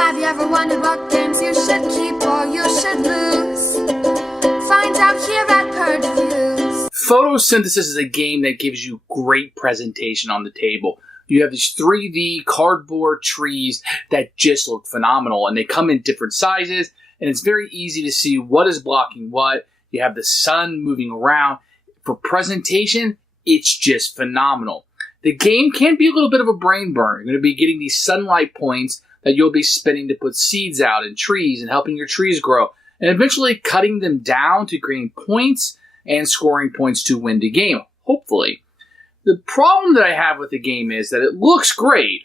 Have you ever wondered what games you should keep or you should lose? Find out here at Purge Reviews. Photosynthesis is a game that gives you great presentation on the table. You have these 3D cardboard trees that just look phenomenal, and they come in different sizes, and it's very easy to see what is blocking what. You have the sun moving around. For presentation, it's just phenomenal. The game can be a little bit of a brain burn. You're going to be getting these sunlight points that you'll be spending to put seeds out in trees and helping your trees grow, and eventually cutting them down to gain points and scoring points to win the game, hopefully. The problem that I have with the game is that it looks great,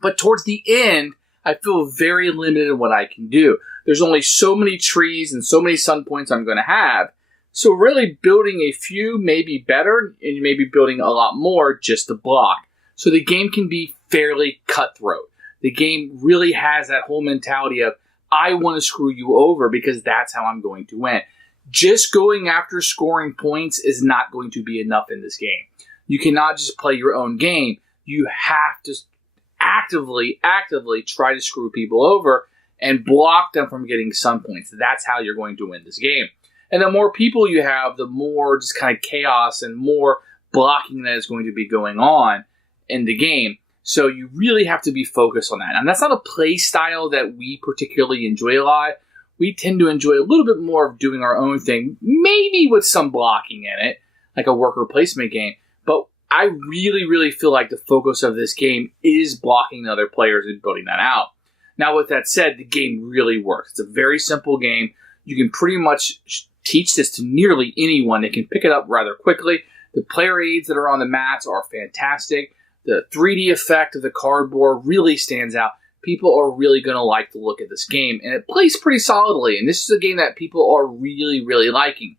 but towards the end, I feel very limited in what I can do. There's only so many trees and so many sun points I'm going to have. So really building a few may be better, and you may be building a lot more just to block. So the game can be fairly cutthroat. The game really has that whole mentality of, I want to screw you over because that's how I'm going to win. Just going after scoring points is not going to be enough in this game. You cannot just play your own game. You have to actively try to screw people over and block them from getting sun points. That's how you're going to win this game. And the more people you have, the more just kind of chaos and more blocking that is going to be going on in the game. So you really have to be focused on that. And that's not a play style that we particularly enjoy a lot. We tend to enjoy a little bit more of doing our own thing, maybe with some blocking in it, like a worker placement game. But I really feel like the focus of this game is blocking the other players and building that out. Now, with that said, the game really works. It's a very simple game. You can pretty much teach this to nearly anyone. They can pick it up rather quickly. The player aids that are on the mats are fantastic. The 3D effect of the cardboard really stands out. People are really going to like to look at this game, and it plays pretty solidly. And this is a game that people are really liking.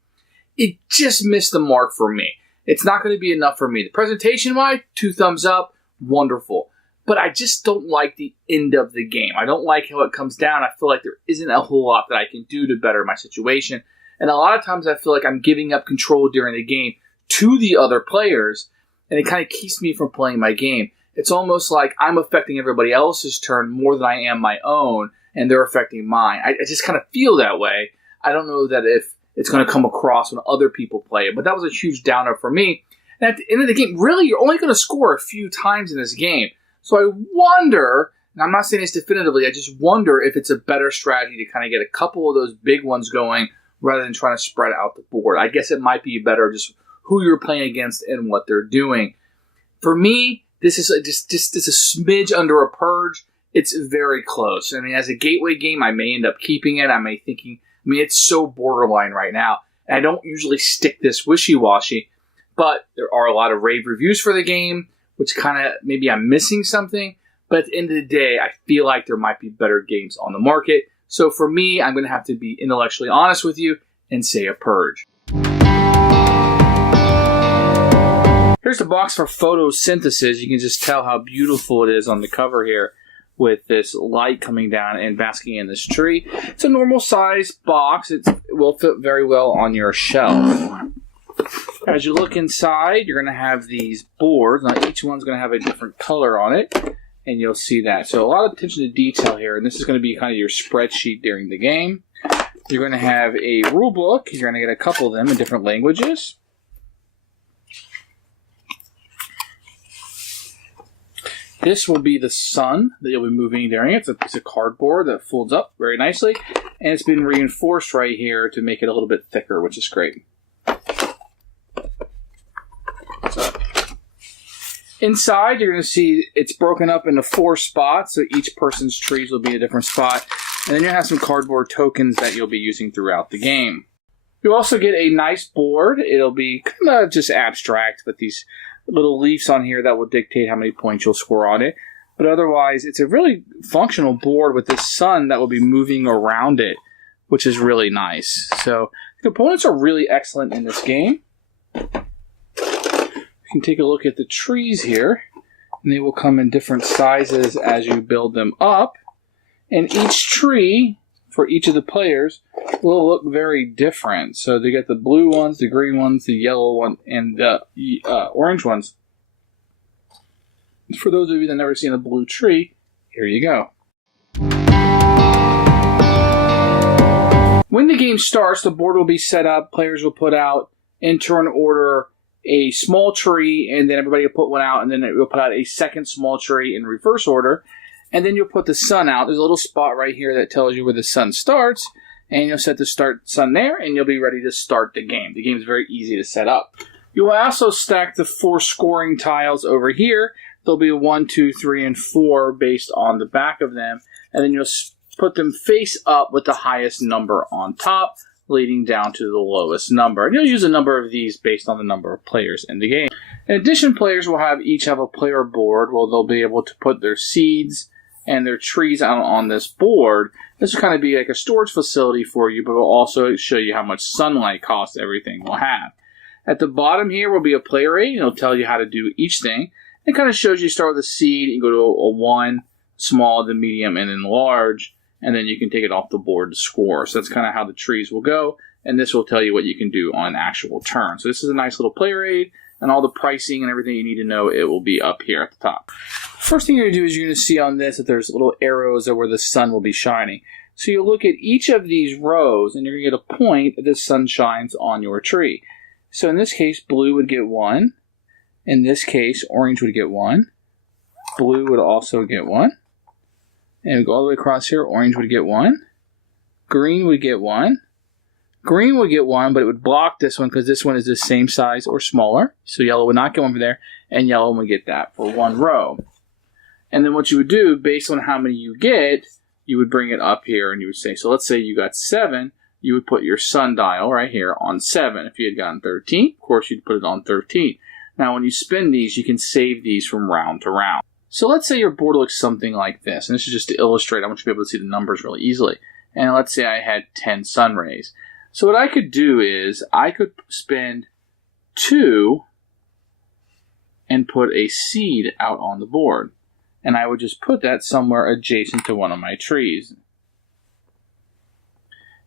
It just missed the mark for me. It's not going to be enough for me. The presentation-wise, 2 thumbs up, wonderful. But I just don't like the end of the game. I don't like how it comes down. I feel like there isn't a whole lot that I can do to better my situation. And a lot of times I feel like I'm giving up control during the game to the other players, and it kind of keeps me from playing my game. It's almost like I'm affecting everybody else's turn more than I am my own, and they're affecting mine. I just kind of feel that way. I don't know that if it's going to come across when other people play it, but that was a huge downer for me. And at the end of the game, really, you're only going to score a few times in this game. So I wonder, and I'm not saying this definitively, I just wonder if it's a better strategy to kind of get a couple of those big ones going rather than trying to spread out the board. I guess it might be better just who you're playing against and what they're doing. For me, this is just a smidge under a Purge. It's very close. I mean, as a gateway game, I may end up keeping it. It's so borderline right now. And I don't usually stick this wishy-washy, but there are a lot of rave reviews for the game, which kind of, maybe I'm missing something. But at the end of the day, I feel like there might be better games on the market. So for me, I'm going to have to be intellectually honest with you and say a Purge. Here's the box for Photosynthesis. You can just tell how beautiful it is on the cover here with this light coming down and basking in this tree. It's a normal size box. It will fit very well on your shelf. As you look inside, you're going to have these boards. Now, each one's going to have a different color on it, and you'll see that. So a lot of attention to detail here, and this is going to be kind of your spreadsheet during the game. You're going to have a rule book. You're going to get a couple of them in different languages. This will be the sun that you'll be moving during it. It's a piece of cardboard that folds up very nicely, and it's been reinforced right here to make it a little bit thicker, which is great. Inside, you're going to see it's broken up into 4 spots, so each person's trees will be in a different spot. And then you'll have some cardboard tokens that you'll be using throughout the game. You'll also get a nice board. It'll be kind of just abstract with these little leaves on here that will dictate how many points you'll score on it. But otherwise, it's a really functional board with this sun that will be moving around it, which is really nice. So the components are really excellent in this game. You can take a look at the trees here, and they will come in different sizes as you build them up. And each tree, for each of the players, will look very different. So they get the blue ones, the green ones, the yellow one, and the orange ones. For those of you that have never seen a blue tree, here you go. When the game starts, the board will be set up. Players will put out, in turn order, a small tree, and then everybody will put one out, and then it will put out a second small tree in reverse order. And then you'll put the sun out. There's a little spot right here that tells you where the sun starts, and you'll set the start sun there, and you'll be ready to start the game. The game is very easy to set up. You will also stack the 4 scoring tiles over here. There'll be 1, 2, 3, and 4 based on the back of them, and then you'll put them face up with the highest number on top, leading down to the lowest number. And you'll use a number of these based on the number of players in the game. In addition, players will each have a player board where they'll be able to put their seeds and their trees out on this board. This will kind of be like a storage facility for you, but will also show you how much sunlight cost everything will have. At the bottom here will be a player aid, and it'll tell you how to do each thing. It kind of shows you start with a seed, and go to a 1, small, then medium, and then large. And then you can take it off the board to score. So that's kind of how the trees will go, and this will tell you what you can do on an actual turn. So this is a nice little player aid, and all the pricing and everything you need to know, it will be up here at the top. First thing you're going to do is you're going to see on this that there's little arrows where the sun will be shining. So you look at each of these rows, and you're going to get a point that the sun shines on your tree. So in this case, blue would get 1. In this case, orange would get 1. Blue would also get 1. And we go all the way across here, orange would get 1. Green would get 1. Green would get 1, but it would block this one because this one is the same size or smaller. So yellow would not get 1 from there, and yellow would get that for 1 row. And then what you would do, based on how many you get, you would bring it up here and you would say, so let's say you got 7, you would put your sundial right here on 7. If you had gotten 13, of course you'd put it on 13. Now when you spin these, you can save these from round to round. So let's say your board looks something like this, and this is just to illustrate. I want you to be able to see the numbers really easily. And let's say I had 10 sun rays. So what I could do is I could spend 2 and put a seed out on the board. And I would just put that somewhere adjacent to one of my trees.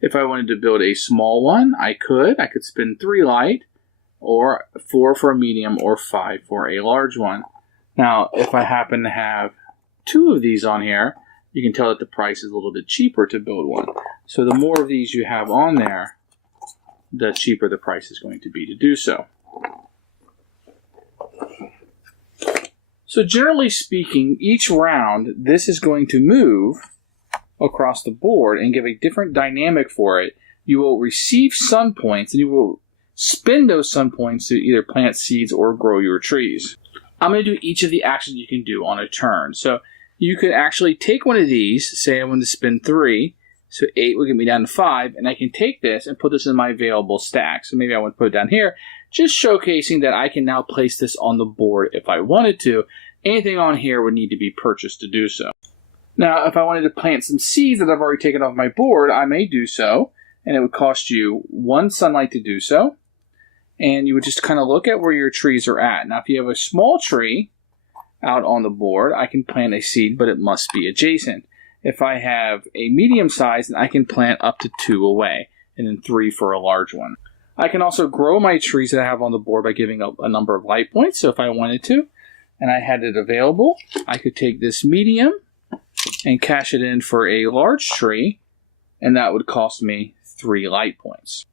If I wanted to build a small one, I could spend 3 light, or 4 for a medium, or 5 for a large one. Now, if I happen to have 2 of these on here, you can tell that the price is a little bit cheaper to build one. So the more of these you have on there, the cheaper the price is going to be to do so. So generally speaking, each round, this is going to move across the board and give a different dynamic for it. You will receive sun points, and you will spend those sun points to either plant seeds or grow your trees. I'm going to do each of the actions you can do on a turn. So you could actually take one of these, say I want to spin 3, so 8 will get me down to 5, and I can take this and put this in my available stack. So maybe I want to put it down here, just showcasing that I can now place this on the board if I wanted to. Anything on here would need to be purchased to do so. Now, if I wanted to plant some seeds that I've already taken off my board, I may do so, and it would cost you 1 sunlight to do so. And you would just kind of look at where your trees are at. Now, if you have a small tree out on the board, I can plant a seed, but it must be adjacent. If I have a medium size, then I can plant up to 2 away, and then 3 for a large one. I can also grow my trees that I have on the board by giving up a number of light points. So if I wanted to, and I had it available, I could take this medium and cash it in for a large tree, and that would cost me 3 light points.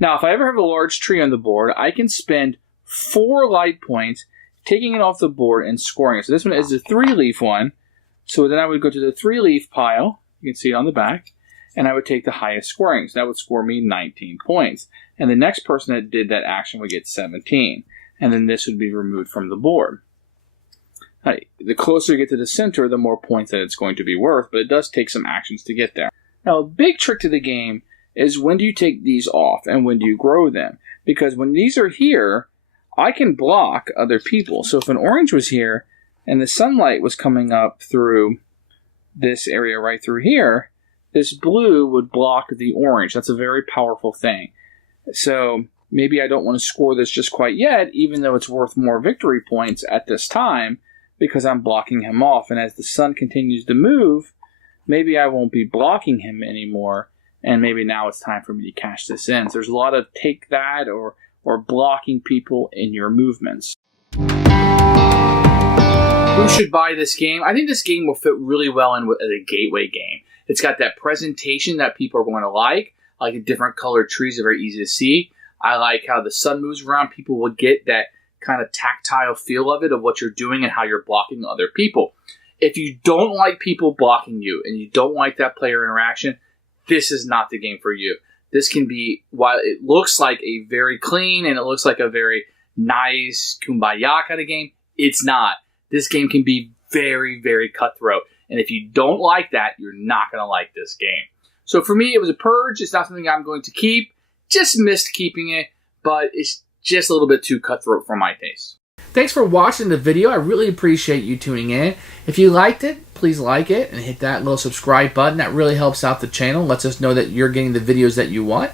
Now, if I ever have a large tree on the board, I can spend 4 light points taking it off the board and scoring it. So this one is a 3-leaf one. So then I would go to the 3-leaf pile. You can see it on the back. And I would take the highest scoring. So that would score me 19 points. And the next person that did that action would get 17. And then this would be removed from the board. Now, the closer you get to the center, the more points that it's going to be worth. But it does take some actions to get there. Now, a big trick to the game is when do you take these off and when do you grow them? Because when these are here, I can block other people. So if an orange was here and the sunlight was coming up through this area right through here, this blue would block the orange. That's a very powerful thing. So maybe I don't want to score this just quite yet, even though it's worth more victory points at this time, because I'm blocking him off. And as the sun continues to move, maybe I won't be blocking him anymore. And maybe now it's time for me to cash this in. So there's a lot of take that or blocking people in your movements. Who should buy this game? I think this game will fit really well in as a gateway game. It's got that presentation that people are going to like. I like different colored trees. They're very easy to see. I like how the sun moves around. People will get that kind of tactile feel of it, of what you're doing and how you're blocking other people. If you don't like people blocking you and you don't like that player interaction, this is not the game for you. This can be, while it looks like a very clean and it looks like a very nice kumbaya kind of game, it's not. This game can be very, very cutthroat. And if you don't like that, you're not going to like this game. So for me, it was a purge. It's not something I'm going to keep. Just missed keeping it, but it's just a little bit too cutthroat for my taste. Thanks for watching the video. I really appreciate you tuning in. If you liked it, please like it and hit that little subscribe button. That really helps out the channel, lets us know that you're getting the videos that you want.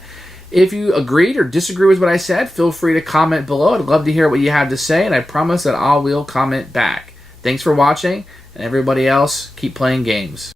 If you agreed or disagree with what I said, feel free to comment below. I'd love to hear what you have to say, and I promise that I will comment back. Thanks for watching, and everybody else, keep playing games.